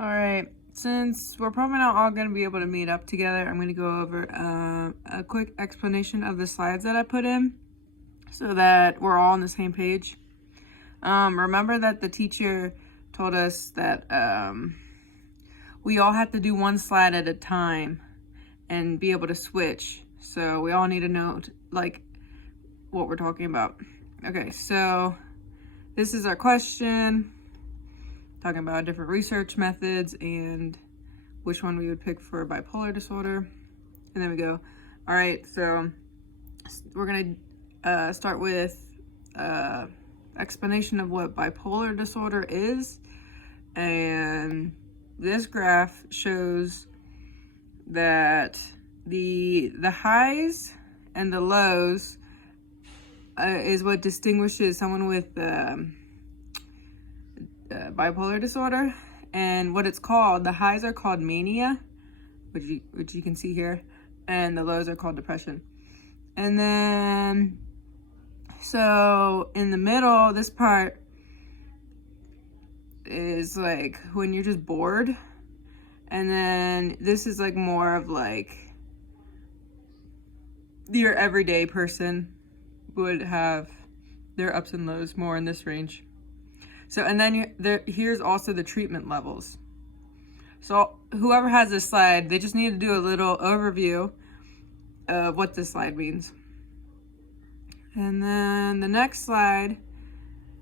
All right, since we're probably not all going to be able to meet up together, I'm going to go over a quick explanation of the slides that I put in so that we're all on the same page. Remember that the teacher told us that we all have to do one slide at a time and be able to switch. So we all need to know like what we're talking about. Okay, so this is our question, talking about different research methods and which one we would pick for bipolar disorder. And then we go, all right, so we're gonna start with explanation of what bipolar disorder is. And this graph shows that the highs and the lows is what distinguishes someone with bipolar disorder. And what it's called, the highs are called mania, which you can see here, and the lows are called depression. And then, so in the middle, this part is like when you're just bored. And then this is like more of like your everyday person would have their ups and lows more in this range. So, and then here's also the treatment levels. So whoever has this slide, they just need to do a little overview of what this slide means. And then the next slide,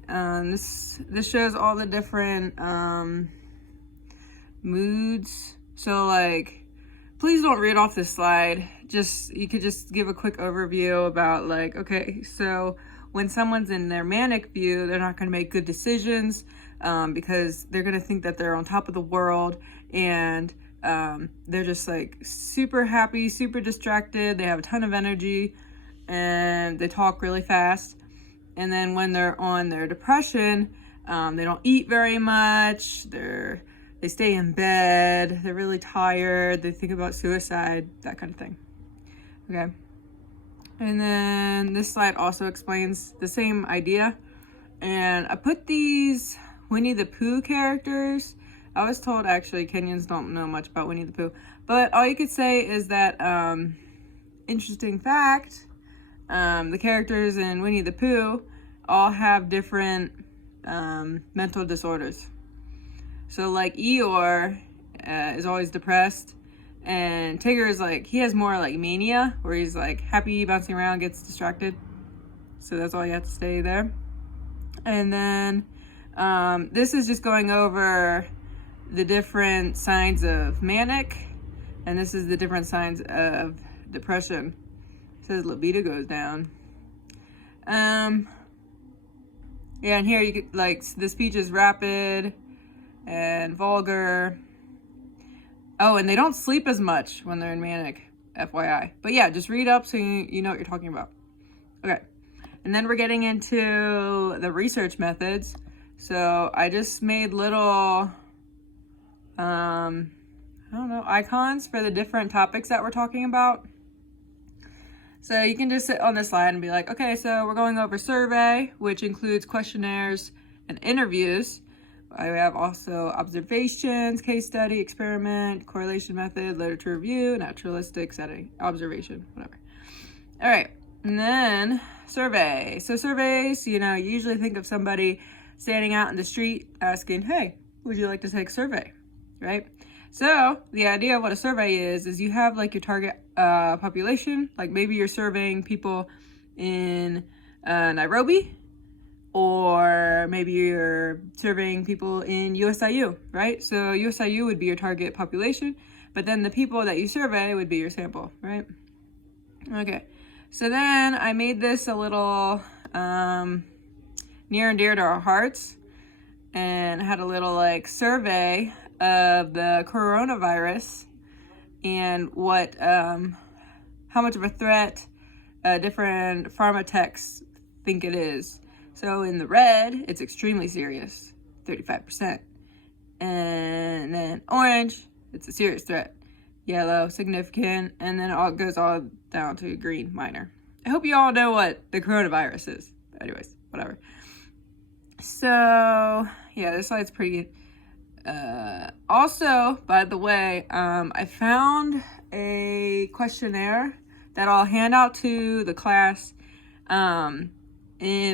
this shows all the different moods. So like, please don't read off this slide. You could just give a quick overview about like, okay, so when someone's in their manic view, they're not going to make good decisions because they're going to think that they're on top of the world, and they're just like super happy, super distracted. They have a ton of energy and they talk really fast. And then when they're on their depression, they don't eat very much. They stay in bed. They're really tired. They think about suicide, that kind of thing. Okay. And then this slide also explains the same idea. And I put these Winnie the Pooh characters. I was told actually Kenyans don't know much about Winnie the Pooh. But all you could say is that, interesting fact, the characters in Winnie the Pooh all have different mental disorders. So like Eeyore is always depressed, and Tigger is like, he has more like mania, where he's like happy, bouncing around, gets distracted. So that's all you have to say there. And then this is just going over the different signs of manic, and this is the different signs of depression. It says libido goes down. Yeah, and here you get like the speech is rapid and vulgar. Oh, and they don't sleep as much when they're in manic, FYI. But yeah, just read up so you know what you're talking about. Okay, and then we're getting into the research methods. So I just made little, I don't know, icons for the different topics that we're talking about. So you can just sit on this slide and be like, okay, so we're going over survey, which includes questionnaires and interviews. I have also observations, case study, experiment, correlation method, literature review, naturalistic setting, observation, whatever. All right, and then survey. So surveys, you usually think of somebody standing out in the street asking, hey, would you like to take a survey, right? So the idea of what a survey is you have like your target population, like maybe you're surveying people in Nairobi, or maybe you're surveying people in USIU, right? So USIU would be your target population, but then the people that you survey would be your sample, right? Okay, so then I made this a little near and dear to our hearts, and had a little like survey of the coronavirus and what how much of a threat different pharma techs think it is. So in the red, it's extremely serious, 35%. And then orange, it's a serious threat. Yellow, significant. And then it goes all down to green, minor. I hope you all know what the coronavirus is. Anyways, whatever. So, yeah, this slide's pretty Also, by the way, I found a questionnaire that I'll hand out to the class. And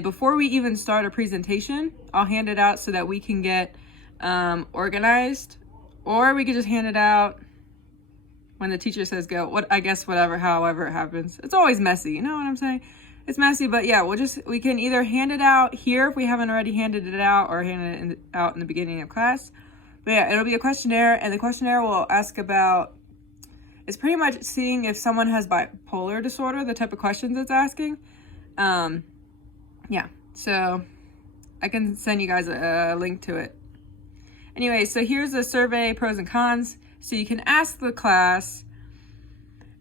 before we even start a presentation, I'll hand it out so that we can get organized, or we could just hand it out when the teacher says go. I guess however it happens. It's always messy, you know what I'm saying? It's messy, but yeah, we can either hand it out here if we haven't already handed it out, or hand it out in the beginning of class. But yeah, it'll be a questionnaire, and the questionnaire will ask about, it's pretty much seeing if someone has bipolar disorder, the type of questions it's asking. Yeah, so I can send you guys a link to it. Anyway, so here's the survey pros and cons. So you can ask the class,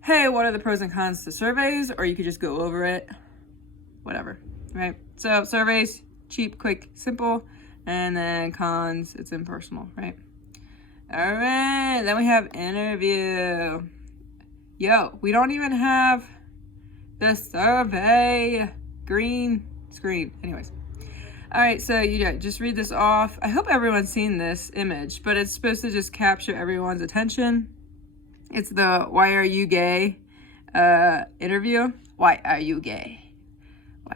hey, what are the pros and cons to surveys? Or you could just go over it, whatever, right? So surveys, cheap, quick, simple. And then cons, it's impersonal, right? All right, then we have interview. Yo, we don't even have the survey green screen. Anyways. All right, so you just read this off. I hope everyone's seen this image, but it's supposed to just capture everyone's attention. It's the why are you gay interview. Why are you gay?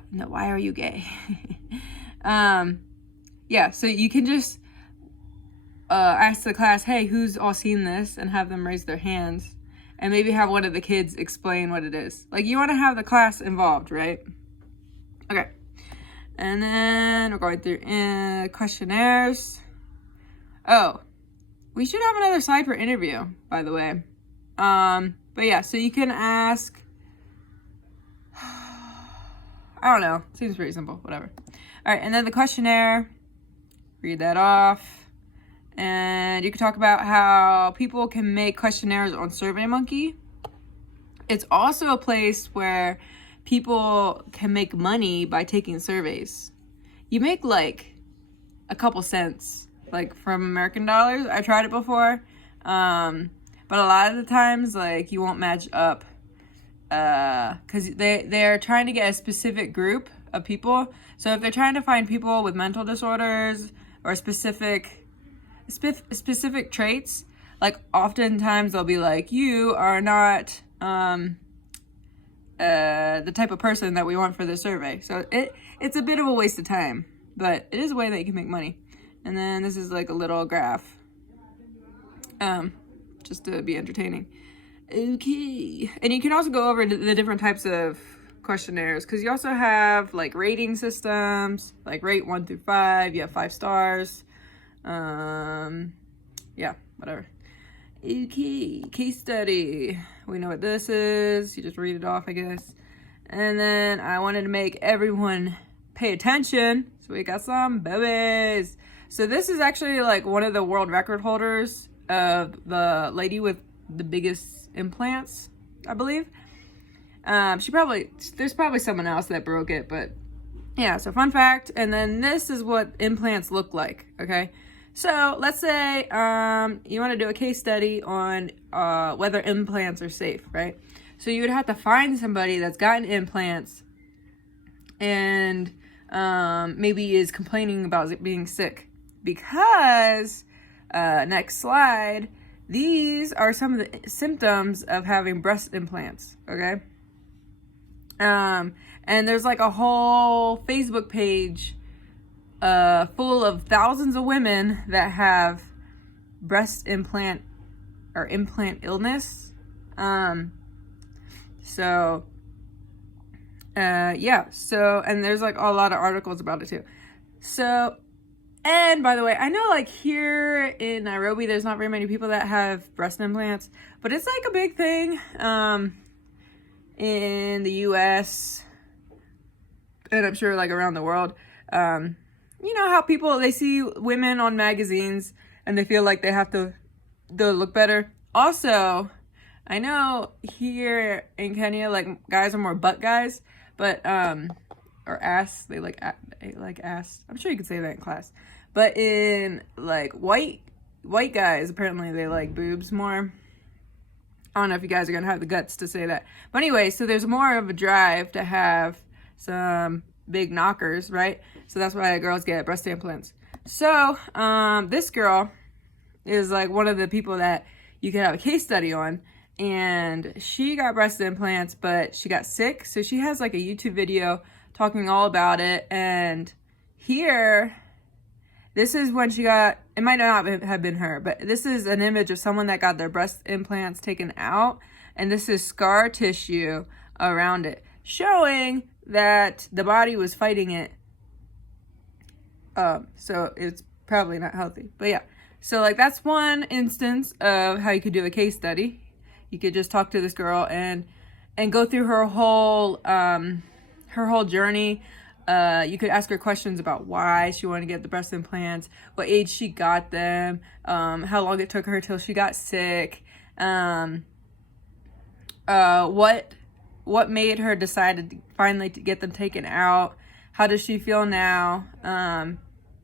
Why are you gay? Yeah, so you can just ask the class, hey, who's all seen this? And have them raise their hands. And maybe have one of the kids explain what it is. Like, you want to have the class involved, right? Okay. And then we're going through questionnaires. Oh, we should have another slide for interview, by the way. But yeah, so you can ask, I don't know. Seems pretty simple, whatever. All right, and then the questionnaire, read that off. And you can talk about how people can make questionnaires on SurveyMonkey. It's also a place where people can make money by taking surveys. You make like a couple cents, like from American dollars. I tried it before. But a lot of the times, like, you won't match up because they're trying to get a specific group of people. So if they're trying to find people with mental disorders or specific traits, like, oftentimes they'll be like, you are not the type of person that we want for this survey. So it's a bit of a waste of time, but it is a way that you can make money. And then this is like a little graph, just to be entertaining. Okay, and you can also go over the different types of questionnaires, because you also have like rating systems, like rate 1 through 5. You have 5 stars. Yeah, whatever. Okay, case study. We know what this is. You just read it off, I guess. And then I wanted to make everyone pay attention, so we got some boobies. So this is actually like one of the world record holders of the lady with the biggest implants, I believe. There's probably someone else that broke it, but yeah, so fun fact. And then this is what implants look like, okay? So let's say you want to do a case study on whether implants are safe, right? So you would have to find somebody that's gotten implants and maybe is complaining about it being sick, because next slide, these are some of the symptoms of having breast implants, okay? And there's like a whole Facebook page full of thousands of women that have breast implant or implant illness. Yeah, so, and there's like a lot of articles about it too. So, and by the way, I know like here in Nairobi, there's not very many people that have breast implants, but it's like a big thing in the US, and I'm sure like around the world. You know how people, they see women on magazines and they feel like they have to look better. Also, I know here in Kenya, like, guys are more butt guys, but or ass, they like ass. I'm sure you could say that in class. But in like white guys, apparently they like boobs more. I don't know if you guys are gonna have the guts to say that. But anyway, so there's more of a drive to have some big knockers, right? So that's why girls get breast implants. So this girl, is like one of the people that you could have a case study on. And she got breast implants, but she got sick. So she has like a YouTube video talking all about it. And here, this is when she got, it might not have been her, but this is an image of someone that got their breast implants taken out. And this is scar tissue around it, showing that the body was fighting it. So it's probably not healthy. But yeah, so like that's one instance of how you could do a case study. You could just talk to this girl and go through her whole journey. You could ask her questions about why she wanted to get the breast implants, what age she got them, how long it took her till she got sick, what made her decide to finally to get them taken out, how does she feel now,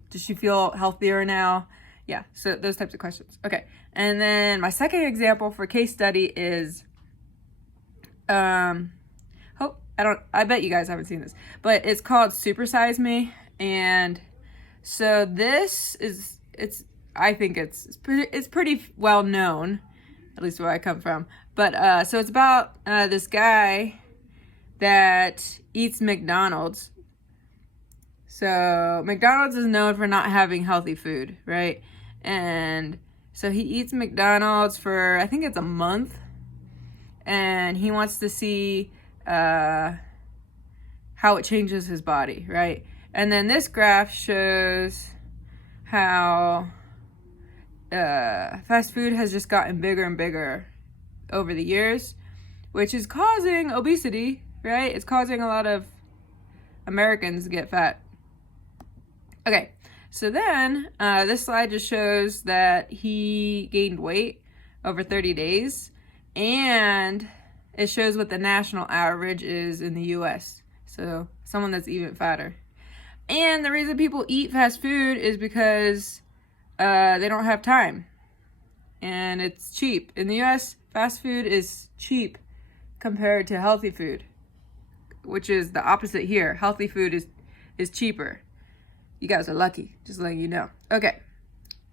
does she feel healthier now? Yeah, so those types of questions. Okay, and then my second example for case study is, I bet you guys haven't seen this, but it's called Super Size Me. And so this is, I think it's pretty well known, at least where I come from. But so it's about this guy that eats McDonald's. So McDonald's is known for not having healthy food, right? And so he eats McDonald's for, I think it's a month, and he wants to see how it changes his body, right? And then this graph shows how fast food has just gotten bigger and bigger over the years, which is causing obesity, right? It's causing a lot of Americans to get fat. Okay, so then this slide just shows that he gained weight over 30 days, and it shows what the national average is in the US. So someone that's even fatter. And the reason people eat fast food is because they don't have time. And it's cheap. In the US, fast food is cheap compared to healthy food, which is the opposite here. Healthy food is cheaper. You guys are lucky, just letting you know. Okay,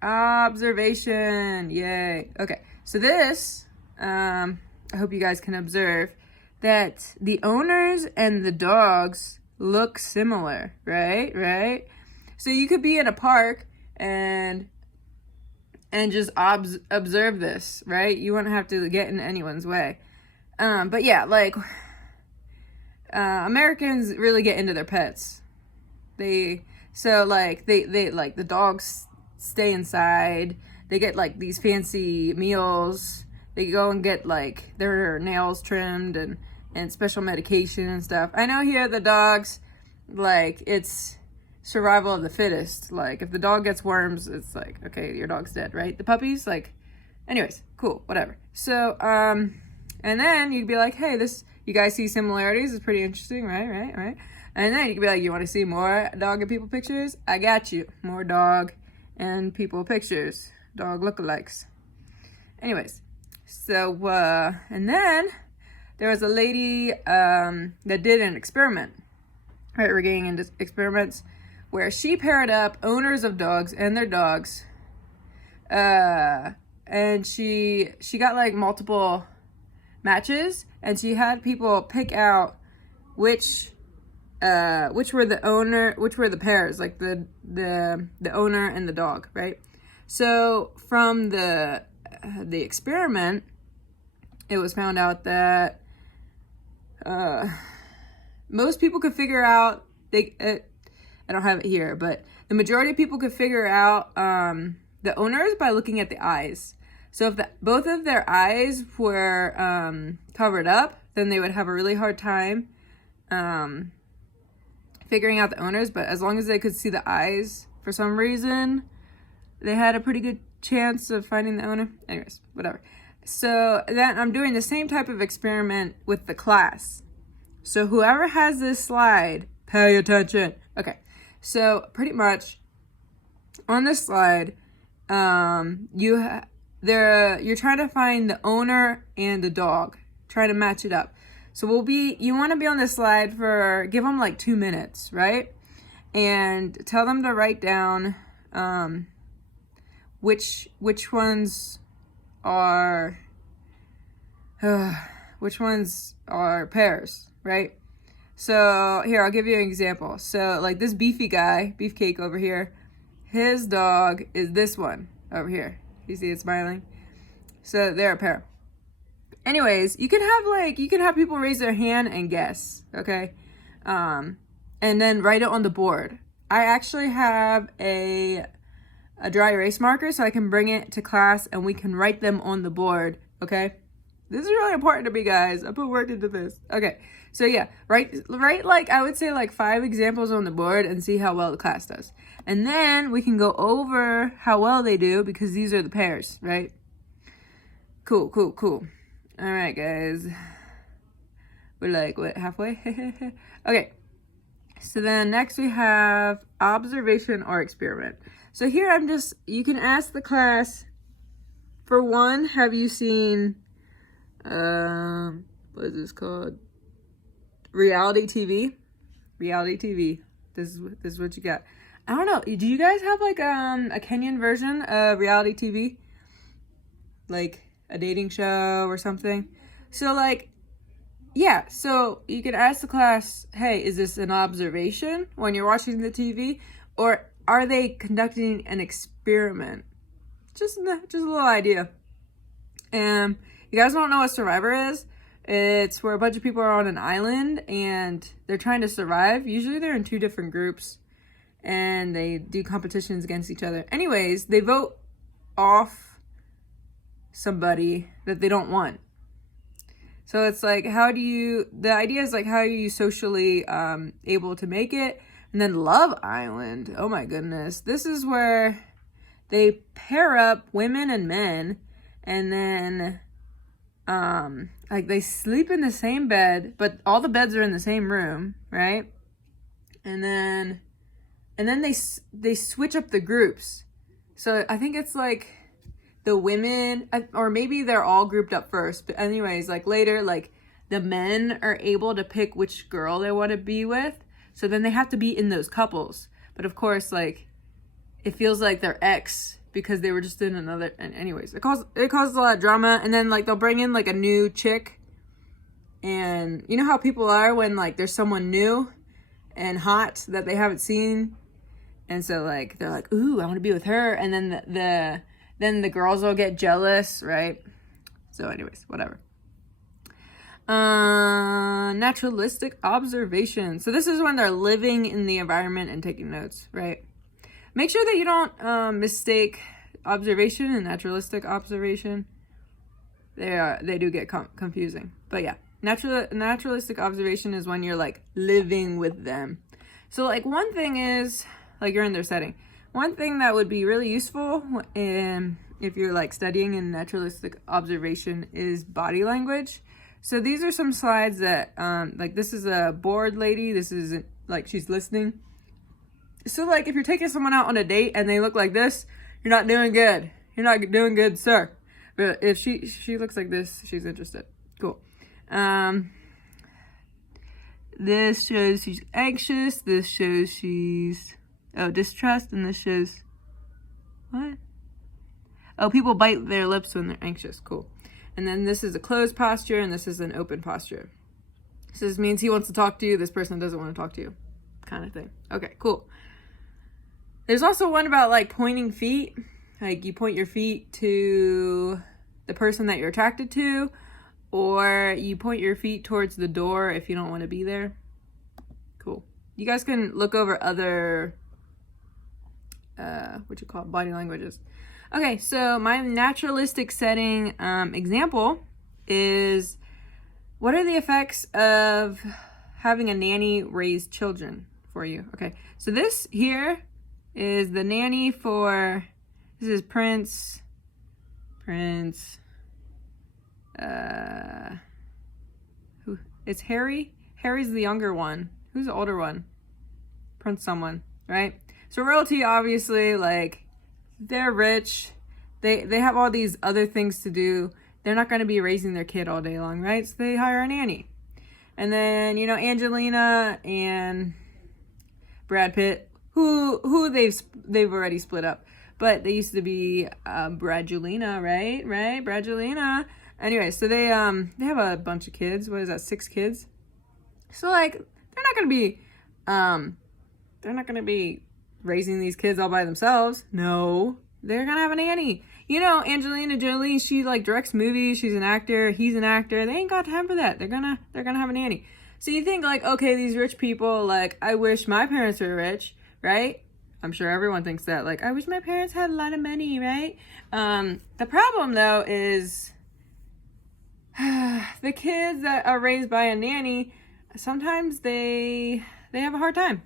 observation, yay. Okay, so this, I hope you guys can observe that the owners and the dogs look similar, right? So you could be in a park and just observe this, right? You wouldn't have to get in anyone's way. But yeah, like, Americans really get into their pets. They like the dogs stay inside. They get like these fancy meals. They go and get like their nails trimmed and special medication and stuff. I know here the dogs, like, it's survival of the fittest. Like, if the dog gets worms, it's like, okay, your dog's dead, right? The puppies, like, anyways, cool, whatever. So, and then you'd be like, hey, you guys see similarities? It's pretty interesting, right? And then you could be like, you want to see more dog and people pictures? I got you. More dog and people pictures. Dog lookalikes. Anyways, so, and then there was a lady that did an experiment. Right, we're getting into experiments where she paired up owners of dogs and their dogs. And she got like multiple matches, and she had people pick out which were the pairs, like the owner and the dog, right? So from the experiment, it was found out that most people could figure out, I don't have it here, but the majority of people could figure out the owners by looking at the eyes. So if both of their eyes were covered up, then they would have a really hard time figuring out the owners. But as long as they could see the eyes, for some reason, they had a pretty good chance of finding the owner. Anyways, whatever. So then I'm doing the same type of experiment with the class. So whoever has this slide, pay attention. Okay, so pretty much on this slide, you're trying to find the owner and the dog, try to match it up. So you want to be on this slide give them like 2 minutes, right? And tell them to write down which ones are which ones are pairs, right? So here, I'll give you an example. So like this beefy guy, Beefcake over here, his dog is this one over here. You see it smiling? So they're a pair. Anyways, you can have people raise their hand and guess, okay? And then write it on the board. I actually have a dry erase marker, so I can bring it to class and we can write them on the board, okay? This is really important to me, guys. I put work into this. Okay, so yeah, write like, I would say like 5 examples on the board and see how well the class does. And then we can go over how well they do because these are the pairs, right? Cool. All right, guys. We're like, what, halfway? Okay. So then next we have observation or experiment. So here you can ask the class, for one, have you seen, what is this called? Reality TV. Reality TV. This is what you got. I don't know. Do you guys have like a Kenyan version of reality TV? Like a dating show or something? So like, yeah, so you can ask the class, hey, is this an observation when you're watching the TV? Or are they conducting an experiment? Just a little idea. You guys don't know what Survivor is? It's where a bunch of people are on an island and they're trying to survive. Usually they're in 2 different groups and they do competitions against each other. Anyways, they vote off somebody that they don't want. So it's like, the idea is like, how are you socially able to make it? And then Love Island, oh my goodness. This is where they pair up women and men and then like they sleep in the same bed, but all the beds are in the same room, right? And then they switch up the groups. So I think it's like the women, or maybe they're all grouped up first, but anyways, like later, like the men are able to pick which girl they want to be with, so then they have to be in those couples. But of course, like it feels like their ex because they were just in another, and anyways, it causes a lot of drama. And then like they'll bring in like a new chick, and you know how people are when like there's someone new and hot that they haven't seen, and so like they're like, ooh, I want to be with her, and then the girls will get jealous, right? So anyways, whatever. Naturalistic observation. So this is when they're living in the environment and taking notes, right? Make sure that you don't mistake observation and naturalistic observation. They do get confusing. But yeah, naturalistic observation is when you're like living with them. So like one thing is, like you're in their setting. One thing that would be really useful if you're like studying in naturalistic observation is body language. So these are some slides that, like this is a bored lady. This is like she's listening. So like if you're taking someone out on a date and they look like this, you're not doing good. You're not doing good, sir. But if she looks like this, she's interested. Cool. This shows she's anxious. This shows she's distrust, and this shows what? Oh, people bite their lips when they're anxious. Cool. And then this is a closed posture, and this is an open posture. So this means he wants to talk to you. This person doesn't want to talk to you, kind of thing. Okay, cool. There's also one about like pointing feet. Like you point your feet to the person that you're attracted to, or you point your feet towards the door if you don't want to be there. Cool. You guys can look over other body languages. Okay, so my naturalistic setting example is, what are the effects of having a nanny raise children for you? Okay, so this here is the nanny for, this is Prince, who, it's Harry. Harry's the younger one. Who's the older one? Prince someone, right? So royalty, obviously, like, they're rich. They have all these other things to do. They're not going to be raising their kid all day long, right? So they hire a nanny. And then, you know, Angelina and Brad Pitt, who they've already split up. but they used to be Bradulina, right? Bradulina. Anyway, so they have a bunch of kids. What is that? 6 kids. So like they're not gonna be raising these kids all by themselves. No, they're gonna have a nanny. You know, Angelina Jolie, she like directs movies. She's an actor. He's an actor. They ain't got time for that. They're gonna have a nanny. So you think like, okay, these rich people, like, I wish my parents were rich, right? I'm sure everyone thinks that. Like, I wish my parents had a lot of money, right? The problem though is the kids that are raised by a nanny, sometimes they have a hard time.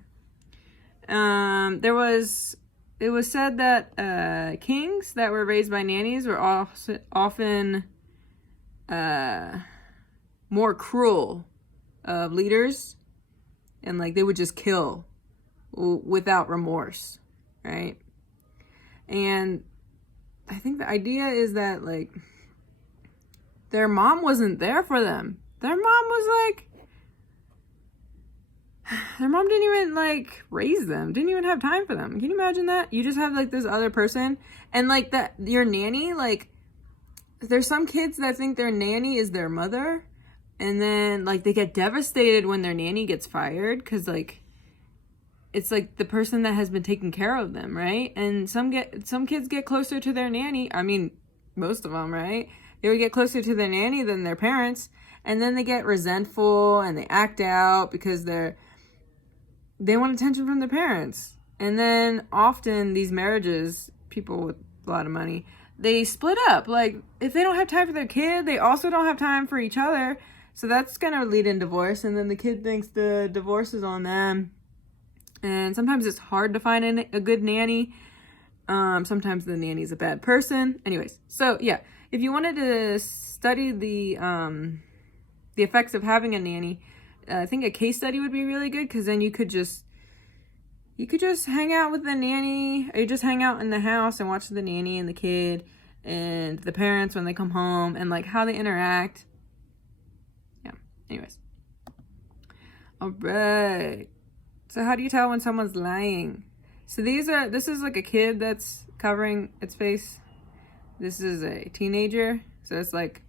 It was said that kings that were raised by nannies were often more cruel of leaders, and like they would just kill without remorse, right? And I think the idea is that like their mom wasn't there for them. Their mom didn't even like raise them, didn't even have time for them. Can you imagine that? You just have like this other person, and like that your nanny, like there's some kids that think their nanny is their mother, and then like they get devastated when their nanny gets fired, because like it's like the person that has been taking care of them, right? And some kids get closer to their nanny. I mean, most of them, right? They would get closer to their nanny than their parents, and then they get resentful and they act out because they want attention from their parents. And then often these marriages, people with a lot of money, they split up. Like if they don't have time for their kid, they also don't have time for each other. So that's gonna lead in divorce, and then the kid thinks the divorce is on them. And sometimes it's hard to find a good nanny. Sometimes the nanny's a bad person. Anyways, so yeah, if you wanted to study the effects of having a nanny, I think a case study would be really good, because then you could just hang out with the nanny, or you just hang out in the house and watch the nanny and the kid and the parents when they come home, and like how they interact. Yeah. Anyways. All right. So how do you tell when someone's lying? So this is like a kid that's covering its face. This is a teenager, so it's like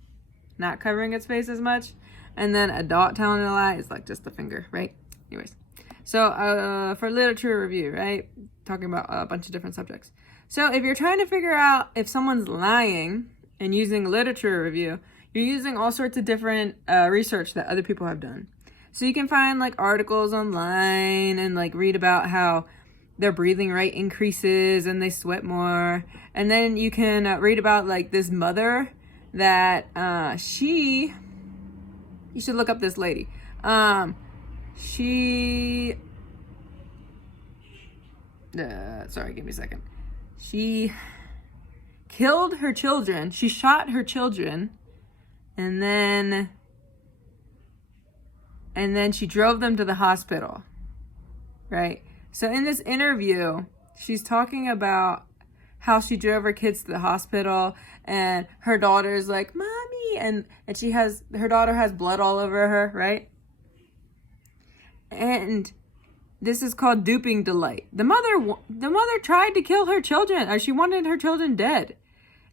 not covering its face as much. And then adult telling a lie is like just the finger, right? Anyways, so for literature review, right? Talking about a bunch of different subjects. So if you're trying to figure out if someone's lying and using literature review, you're using all sorts of different research that other people have done. So you can find like articles online and like read about how their breathing rate increases and they sweat more. And then you can read about like this mother that you should look up this lady. Sorry, give me a second. She killed her children. She shot her children, and then she drove them to the hospital, right? So in this interview, she's talking about how she drove her kids to the hospital, and her daughter's like, "Mommy," and her daughter has blood all over her, right? And this is called duping delight. The mother tried to kill her children, or she wanted her children dead.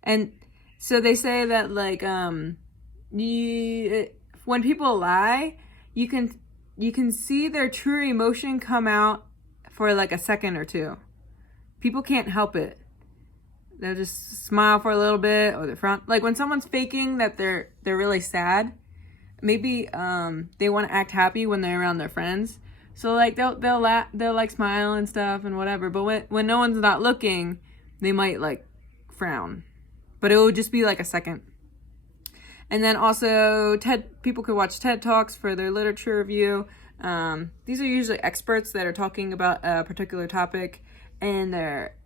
And so they say that like when people lie, you can see their true emotion come out for like a second or two. People can't help it. They'll just smile for a little bit, or like when someone's faking that they're really sad, maybe they want to act happy when they're around their friends. So like they'll like smile and stuff and whatever, but when no one's not looking, they might like frown. But it would just be like a second. And then also people could watch TED Talks for their literature review. These are usually experts that are talking about a particular topic, and they're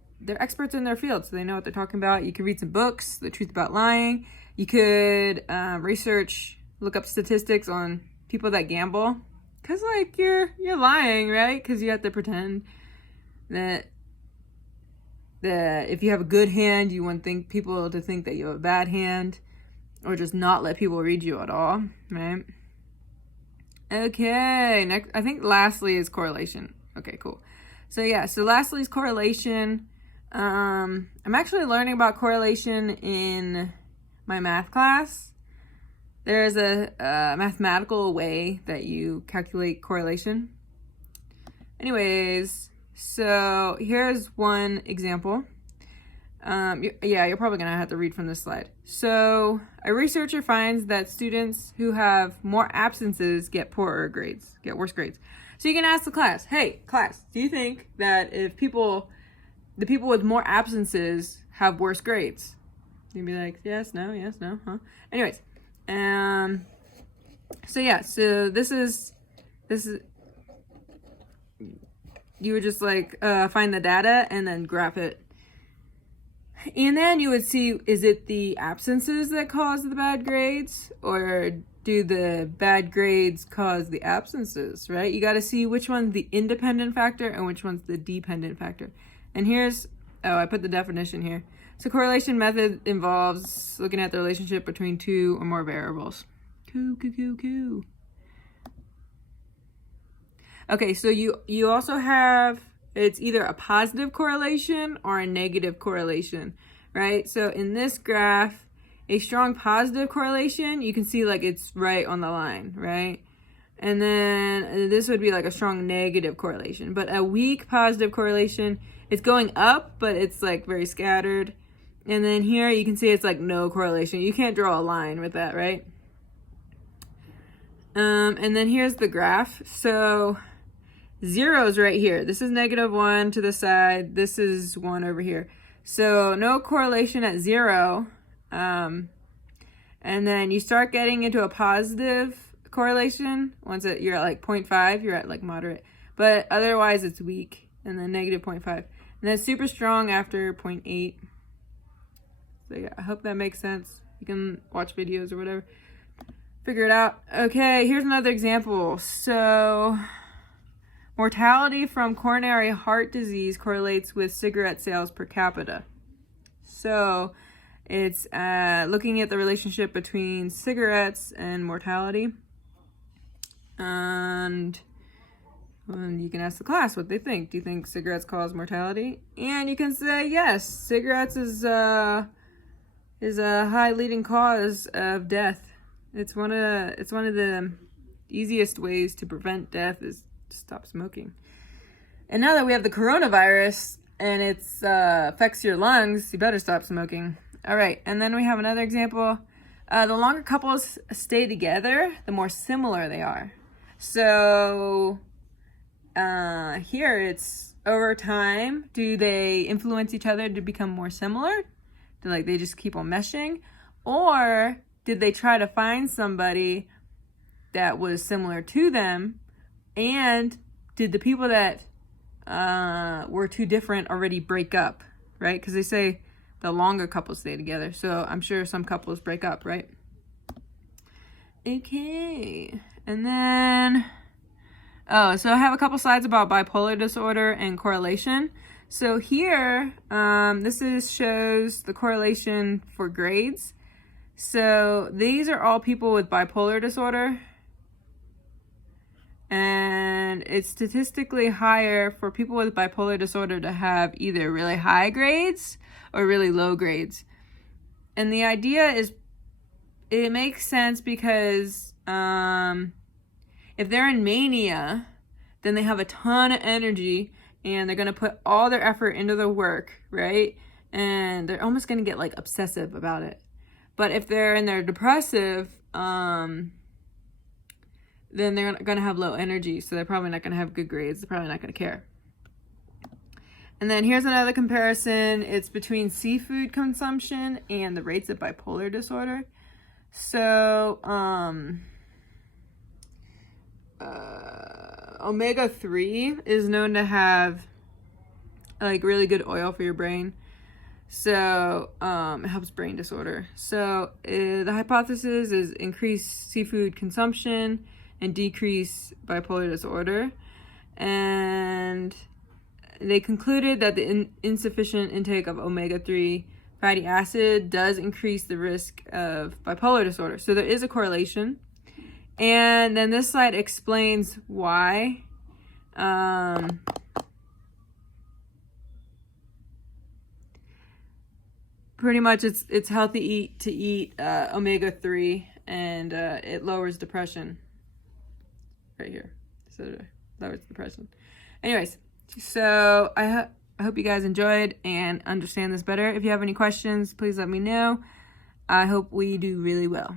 experts in their field, so they know what they're talking about. You can read some books, The Truth About Lying. You could look up statistics on people that gamble, because like you're lying, right? Because you have to pretend that if you have a good hand, you want people to think that you have a bad hand, or just not let people read you at all, right? Okay, lastly is correlation. Okay, cool. So yeah, lastly is correlation. I'm actually learning about correlation in my math class. There's a mathematical way that you calculate correlation. Anyways, so here's one example. You're probably gonna have to read from this slide. So a researcher finds that students who have more absences get worse grades. So you can ask the class, hey, class, do you think that if the people with more absences have worse grades? You'd be like, yes, no, huh? Anyways, so this is, you would just like find the data and then graph it. And then you would see, is it the absences that cause the bad grades, or do the bad grades cause the absences, right? You got to see which one's the independent factor and which one's the dependent factor. And I put the definition here. So correlation method involves looking at the relationship between two or more variables. Okay, so you also have, it's either a positive correlation or a negative correlation, right? So in this graph, a strong positive correlation, you can see like it's right on the line, right? And then this would be like a strong negative correlation. But a weak positive correlation, it's going up, but it's like very scattered. And then here you can see it's like no correlation. You can't draw a line with that, right? And then here's the graph. So 0's right here. This is -1 to the side. This is 1 over here. So no correlation at 0. And then you start getting into a positive correlation. Once you're at like 0.5, you're at like moderate. But otherwise it's weak. And then -0.5. And then super strong after 0.8. So yeah, I hope that makes sense. You can watch videos or whatever. Figure it out. Okay, here's another example. So mortality from coronary heart disease correlates with cigarette sales per capita. So it's looking at the relationship between cigarettes and mortality. And you can ask the class what they think. Do you think cigarettes cause mortality? And you can say yes, cigarettes is a high leading cause of death. It's one of the easiest ways to prevent death is to stop smoking. And now that we have the coronavirus and it affects your lungs, you better stop smoking. All right, and then we have another example. The longer couples stay together, the more similar they are. So here it's over time. Do they influence each other to become more similar? Do they just keep on meshing? Or did they try to find somebody that was similar to them? And did the people that were too different already break up, right? Because they say the longer couples stay together. So I'm sure some couples break up, right? Okay. And then, so I have a couple slides about bipolar disorder and correlation. So here, shows the correlation for grades. So these are all people with bipolar disorder. And it's statistically higher for people with bipolar disorder to have either really high grades or really low grades. And the idea is, it makes sense because if they're in mania, then they have a ton of energy and they're going to put all their effort into the work, right? And they're almost going to get like obsessive about it. But if they're in their depressive, then they're going to have low energy. So they're probably not going to have good grades. They're probably not going to care. And then here's another comparison. It's between seafood consumption and the rates of bipolar disorder. So, omega-3 is known to have like really good oil for your brain. So it helps brain disorder. So the hypothesis is increase seafood consumption and decrease bipolar disorder. And they concluded that the insufficient intake of omega-3 fatty acid does increase the risk of bipolar disorder. So there is a correlation. And then this slide explains why. pretty much it's healthy to eat omega-3, and it lowers depression. Right here. So it lowers depression. Anyways, so I hope you guys enjoyed and understand this better. If you have any questions, please let me know. I hope we do really well.